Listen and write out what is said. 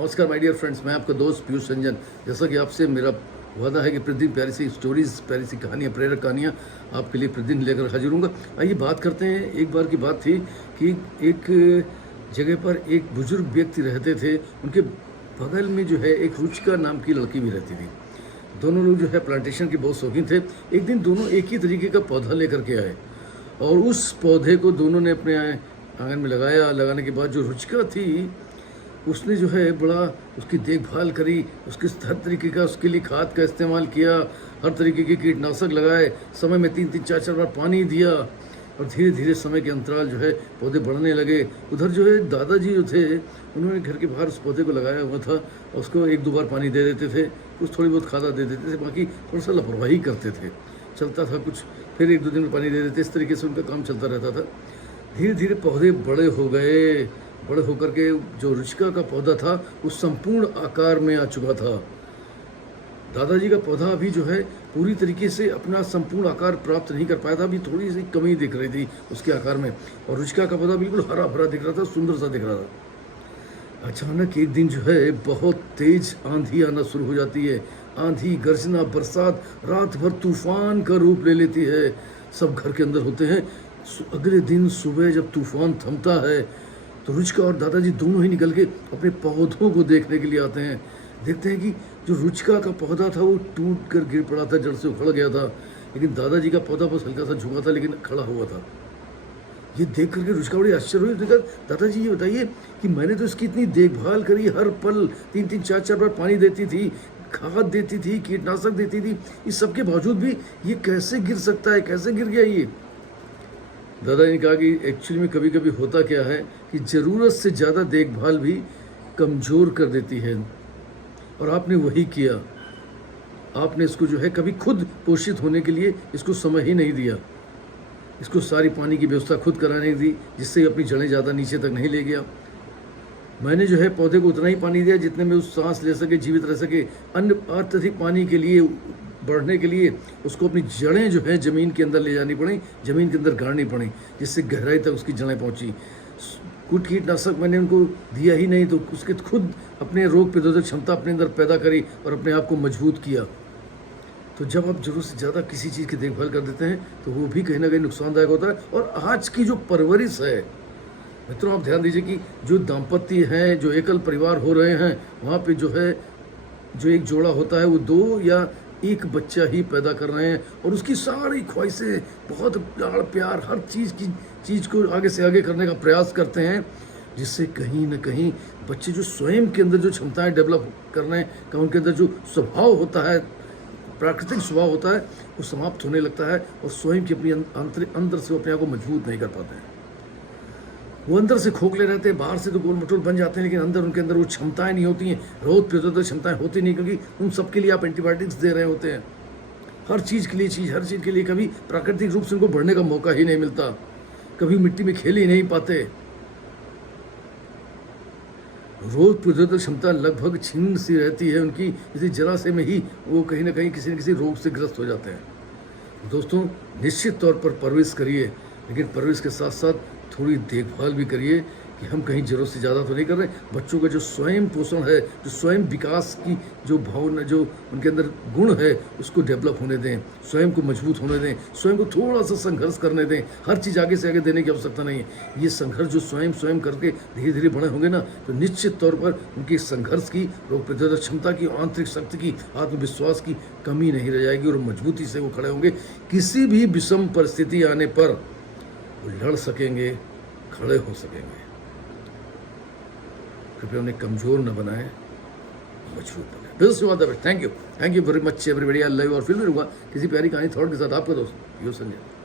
नमस्कार my dear friends, मैं आपका दोस्त पीयूष रंजन। जैसा कि आपसे मेरा वादा है कि प्रतिदिन प्यारी सी स्टोरीज, प्यारी सी कहानियाँ, प्रेरक कहानियाँ आपके लिए प्रतिदिन लेकर हाजिर हूँगा। आइए बात करते हैं। एक बार की बात थी कि एक जगह पर एक बुजुर्ग व्यक्ति रहते थे। उनके बगल में जो है एक रुचिका नाम की लड़की भी रहती थी। दोनों लोग जो है प्लांटेशन के बहुत शौकीन थे। एक दिन दोनों एक ही तरीके का पौधा लेकर के आए और उस पौधे को दोनों ने अपने आंगन में लगाया। लगाने के बाद जो रुचिका थी उसने जो है बड़ा उसकी देखभाल करी, उसके हर तरीके का उसके लिए खाद का इस्तेमाल किया, हर तरीके के कीटनाशक लगाए, समय में 3-3 4-4 बार पानी दिया और धीरे धीरे समय के अंतराल जो है पौधे बढ़ने लगे। उधर जो है दादाजी जो थे उन्होंने घर के बाहर उस पौधे को लगाया हुआ था और उसको 1-2 बार पानी दे देते थे, कुछ थोड़ी बहुत खादा दे देते थे, बाकी थोड़ा सा लापरवाही करते थे। चलता था कुछ, फिर 1-2 दिन में पानी दे देते, इस तरीके से उनका काम चलता रहता था। धीरे धीरे पौधे बड़े हो गए। बड़े होकर के जो रुचिका का पौधा था वो संपूर्ण आकार में आ चुका था। दादाजी का पौधा अभी जो है पूरी तरीके से अपना संपूर्ण आकार प्राप्त नहीं कर पाया था। अभी थोड़ी सी कमी दिख रही थी उसके आकार में और रुचिका का पौधा बिल्कुल हरा भरा दिख रहा था, सुंदर सा दिख रहा था। अचानक एक दिन जो है बहुत तेज आंधी आना शुरू हो जाती है। आंधी, गर्जना, बरसात रात भर तूफान का रूप ले लेती है। सब घर के अंदर होते हैं। अगले दिन सुबह जब तूफान थमता है तो रुचिका और दादाजी दोनों ही निकल के अपने पौधों को देखने के लिए आते हैं। देखते हैं कि जो रुचिका का पौधा था वो टूट कर गिर पड़ा था, जड़ से उखड़ गया था, लेकिन दादाजी का पौधा बस हल्का सा झुका था लेकिन खड़ा हुआ था। ये देख करके रुचिका बड़ी आश्चर्य हुई। कहा, दादाजी ये बताइए कि मैंने तो इसकी इतनी देखभाल करी, हर पल 3-3 4-4 बार पानी देती थी, खाद देती थी, कीटनाशक देती थी, इस सब के बावजूद भी ये कैसे गिर सकता है, कैसे गिर गया ये? दादाजी ने कहा कि एक्चुअली में कभी कभी होता क्या है कि ज़रूरत से ज़्यादा देखभाल भी कमज़ोर कर देती है और आपने वही किया। आपने इसको जो है कभी खुद पोषित होने के लिए इसको समय ही नहीं दिया, इसको सारी पानी की व्यवस्था खुद कराने दी, जिससे अपनी जड़ें ज़्यादा नीचे तक नहीं ले गया। मैंने जो है पौधे को उतना ही पानी दिया जितने में उस सांस ले सके, जीवित रह सके। अन्य अत्यधिक पानी के लिए, बढ़ने के लिए उसको अपनी जड़ें जो है ज़मीन के अंदर ले जानी पड़ी, ज़मीन के अंदर गाड़नी पड़ी, जिससे गहराई तक उसकी जड़ें पहुंची। कुछ कीटनाशक मैंने उनको दिया ही नहीं, तो उसके खुद अपने रोग प्रतिरोधक क्षमता अपने अंदर पैदा करी और अपने आप को मजबूत किया। तो जब आप ज़रूरत से ज़्यादा किसी चीज़ की देखभाल कर देते हैं तो वो भी कहीं ना कहीं नुकसानदायक होता है। और आज की जो परवरिश है मित्रों, आप ध्यान दीजिए कि जो दाम्पत्य हैं, जो एकल परिवार हो रहे हैं, वहाँ पे जो है जो एक जोड़ा होता है वो 2 या 1 बच्चा ही पैदा कर रहे हैं और उसकी सारी ख्वाहिशें, बहुत लाड़ प्यार, हर चीज़ को आगे से आगे करने का प्रयास करते हैं, जिससे कहीं ना कहीं बच्चे जो स्वयं के अंदर जो क्षमताएं डेवलप करने का उनके अंदर जो स्वभाव होता है, प्राकृतिक स्वभाव होता है, वो समाप्त होने लगता है और स्वयं की अपनी अंदर से वो अपने आप को मजबूत नहीं कर पाते हैं। वो अंदर से खोखले रहते हैं, बाहर से तो गोल मटोल बन जाते हैं, लेकिन अंदर उनके अंदर वो क्षमताएं नहीं होती हैं, रोग प्रतिरोधक क्षमताएं होती नहीं, क्योंकि उन सब के लिए आप एंटीबायोटिक्स दे रहे होते हैं। हर चीज़ के लिए हर चीज़ के लिए कभी प्राकृतिक रूप से उनको बढ़ने का मौका ही नहीं मिलता, कभी मिट्टी में खेल ही नहीं पाते। रोग प्रतिरोधक क्षमता लगभग छीन सी रहती है उनकी, इसी जरा से में ही वो कहीं ना कहीं किसी न किसी रोग से ग्रस्त हो जाते हैं। दोस्तों, निश्चित तौर पर परवरिश करिए, लेकिन परवरिश के साथ साथ थोड़ी देखभाल भी करिए कि हम कहीं ज़रूरत से ज़्यादा तो नहीं कर रहे। बच्चों का जो स्वयं पोषण है, जो स्वयं विकास की जो भावना, जो उनके अंदर गुण है, उसको डेवलप होने दें, स्वयं को मजबूत होने दें, स्वयं को थोड़ा सा संघर्ष करने दें। हर चीज़ आगे से आगे देने की आवश्यकता नहीं है। ये संघर्ष जो स्वयं करके धीरे धीरे बड़े होंगे ना, तो निश्चित तौर पर उनकी संघर्ष की, रोग प्रतिरोधक क्षमता की, आंतरिक शक्ति की, आत्मविश्वास की कमी नहीं रह जाएगी और मजबूती से वो खड़े होंगे। किसी भी विषम परिस्थिति आने पर वो लड़ सकेंगे, खड़े हो सकेंगे। कृपया उन्हें कमजोर न बनाएं, मजबूत बनाएं। दिल से वादा। Thank you very much everybody. I love you. और फिर मिलूंगा किसी प्यारी कहानी थॉट के साथ। आपका दोस्त पीयूष रंजन।